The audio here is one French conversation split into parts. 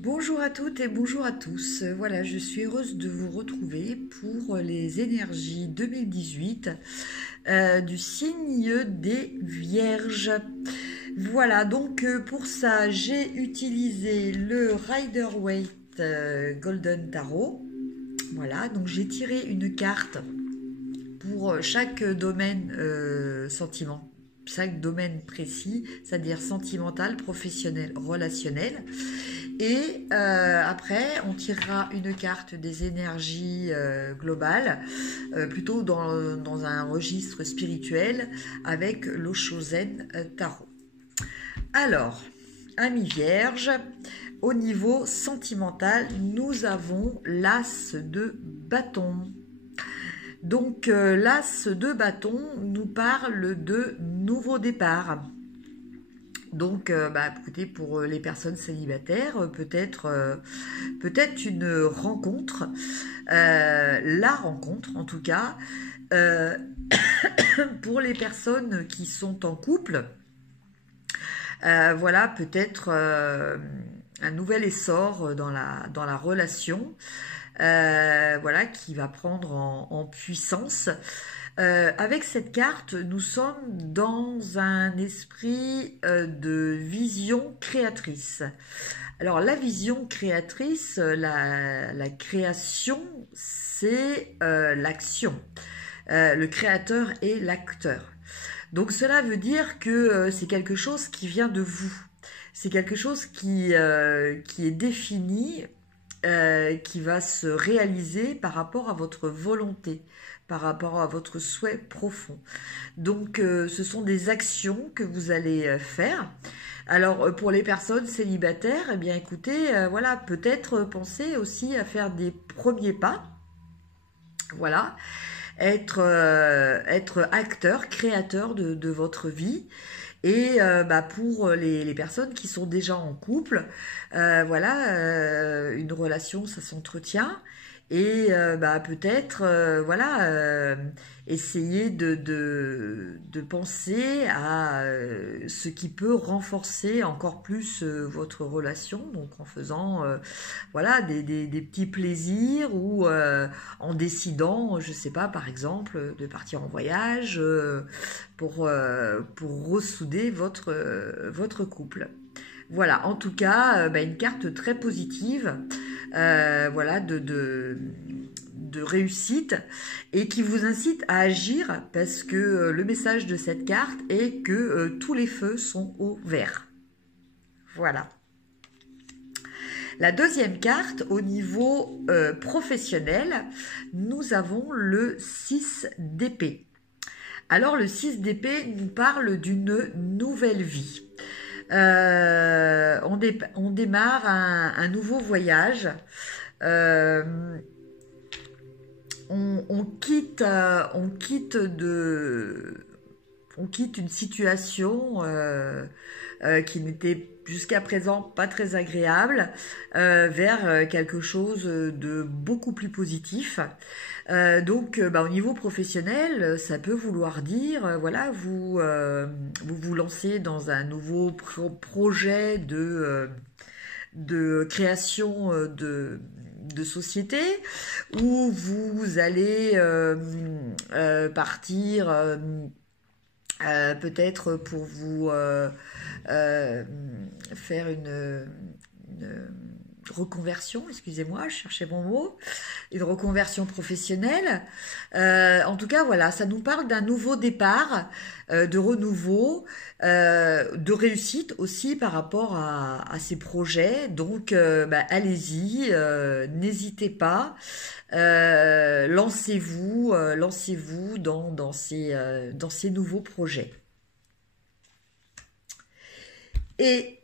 Bonjour à toutes et bonjour à tous. Voilà, je suis heureuse de vous retrouver pour les énergies 2018 du signe des Vierges. Voilà, donc pour ça, j'ai utilisé le Rider-Waite Golden Tarot. Voilà, donc j'ai tiré une carte pour chaque domaine sentiment, chaque domaine précis, c'est-à-dire sentimental, professionnel, relationnel. Et après, on tirera une carte des énergies globales, plutôt dans un registre spirituel avec l'Oshozen Tarot. Alors, amis vierges, au niveau sentimental, nous avons l'As de bâton. Donc, l'As de bâton nous parle de nouveau départ. Donc, écoutez, pour les personnes célibataires, peut-être une rencontre, la rencontre en tout cas. Euh, pour les personnes qui sont en couple, voilà, peut-être un nouvel essor dans la relation, voilà, qui va prendre en puissance. Avec cette carte, nous sommes dans un esprit de vision créatrice. Alors la vision créatrice, la création, c'est l'action. Le créateur est l'acteur. Donc cela veut dire que c'est quelque chose qui vient de vous. C'est quelque chose qui est défini, qui va se réaliser par rapport à votre volonté, par rapport à votre souhait profond. Donc ce sont des actions que vous allez faire. Alors pour les personnes célibataires, eh bien écoutez, voilà, peut-être penser aussi à faire des premiers pas. Voilà, être acteur, créateur de votre vie. Et pour les personnes qui sont déjà en couple, voilà, une relation, ça s'entretient. Et peut-être, voilà, essayer de penser à ce qui peut renforcer encore plus votre relation, donc en faisant voilà, des petits plaisirs ou en décidant, je sais pas, par exemple, de partir en voyage pour ressouder votre couple. Voilà, en tout cas, une carte très positive, voilà, de réussite et qui vous incite à agir parce que le message de cette carte est que tous les feux sont au vert. Voilà. La deuxième carte, au niveau professionnel, nous avons le 6 d'épée. Alors le 6 d'épée nous parle d'une nouvelle vie. On démarre un nouveau voyage. Euh, on quitte, on quitte une situation qui n'était jusqu'à présent pas très agréable vers quelque chose de beaucoup plus positif. Au niveau professionnel, ça peut vouloir dire, voilà, vous lancez dans un nouveau projet de création de société où vous allez partir peut-être pour vous euh, faire une reconversion, excusez-moi, je cherchais mon mot, une reconversion professionnelle. En tout cas, voilà, ça nous parle d'un nouveau départ, de renouveau, de réussite aussi par rapport à ces projets. Donc, allez-y, n'hésitez pas, lancez-vous dans ces nouveaux projets. Et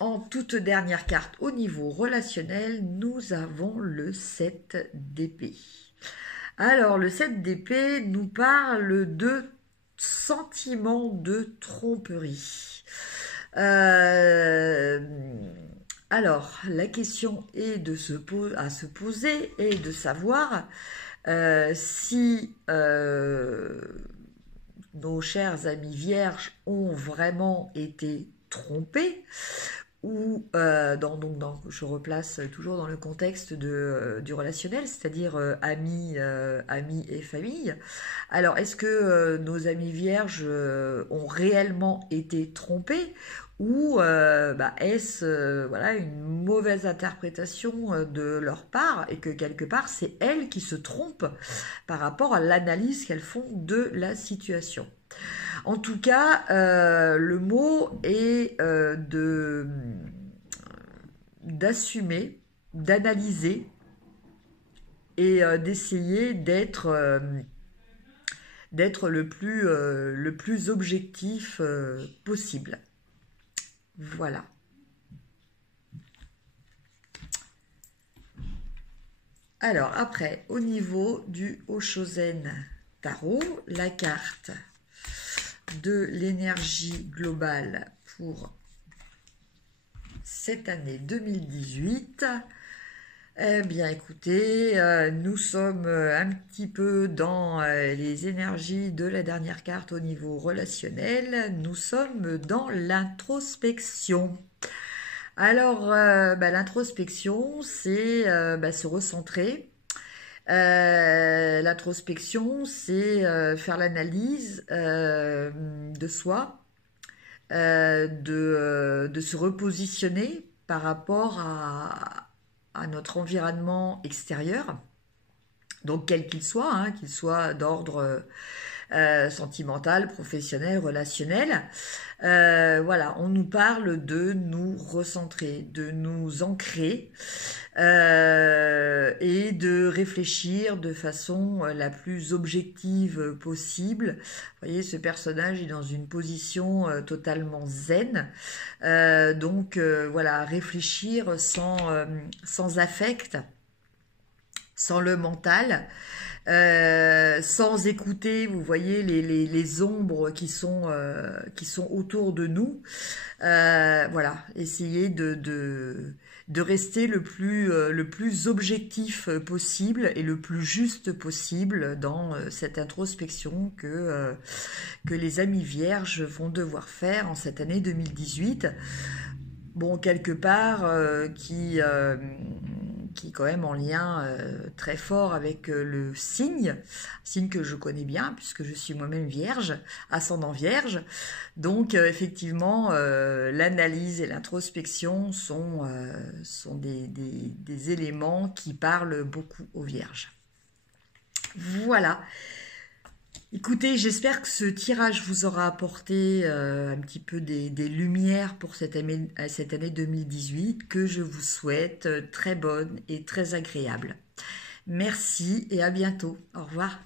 en toute dernière carte au niveau relationnel, nous avons le 7 d'épée. Alors, le 7 d'épée nous parle de sentiment de tromperie. Euh, alors, la question est à se poser et de savoir si nos chers amis vierges ont vraiment été trompés ou je replace toujours dans le contexte du relationnel, c'est-à-dire amis, amis et famille. Alors, est-ce que nos amis vierges ont réellement été trompés ou est-ce voilà, une mauvaise interprétation de leur part et que quelque part c'est elles qui se trompent par rapport à l'analyse qu'elles font de la situation. En tout cas, le mot est d'assumer, d'analyser et d'essayer d'être le plus objectif possible. Voilà. Alors après, au niveau du Oshozen Tarot, la carte de l'énergie globale pour cette année 2018. Eh bien, écoutez, nous sommes un petit peu dans les énergies de la dernière carte au niveau relationnel. Nous sommes dans l'introspection. Alors, l'introspection, c'est se recentrer. L'introspection, c'est faire l'analyse de soi, de se repositionner par rapport à notre environnement extérieur, donc quel qu'il soit d'ordre sentimental, professionnel, relationnel. Voilà, on nous parle de nous recentrer, de nous ancrer et de réfléchir de façon la plus objective possible. Vous voyez, ce personnage est dans une position totalement zen. Voilà, réfléchir sans affect, sans le mental. Sans écouter, vous voyez, les ombres qui sont autour de nous. Voilà, essayer de rester le plus objectif possible et le plus juste possible dans cette introspection que les amis vierges vont devoir faire en cette année 2018. Bon, quelque part, qui est quand même en lien très fort avec le signe que je connais bien puisque je suis moi-même vierge, ascendant vierge. Donc effectivement, l'analyse et l'introspection sont des éléments qui parlent beaucoup aux vierges. Voilà. Écoutez, j'espère que ce tirage vous aura apporté un petit peu des lumières pour cette année 2018 que je vous souhaite très bonne et très agréable. Merci et à bientôt. Au revoir.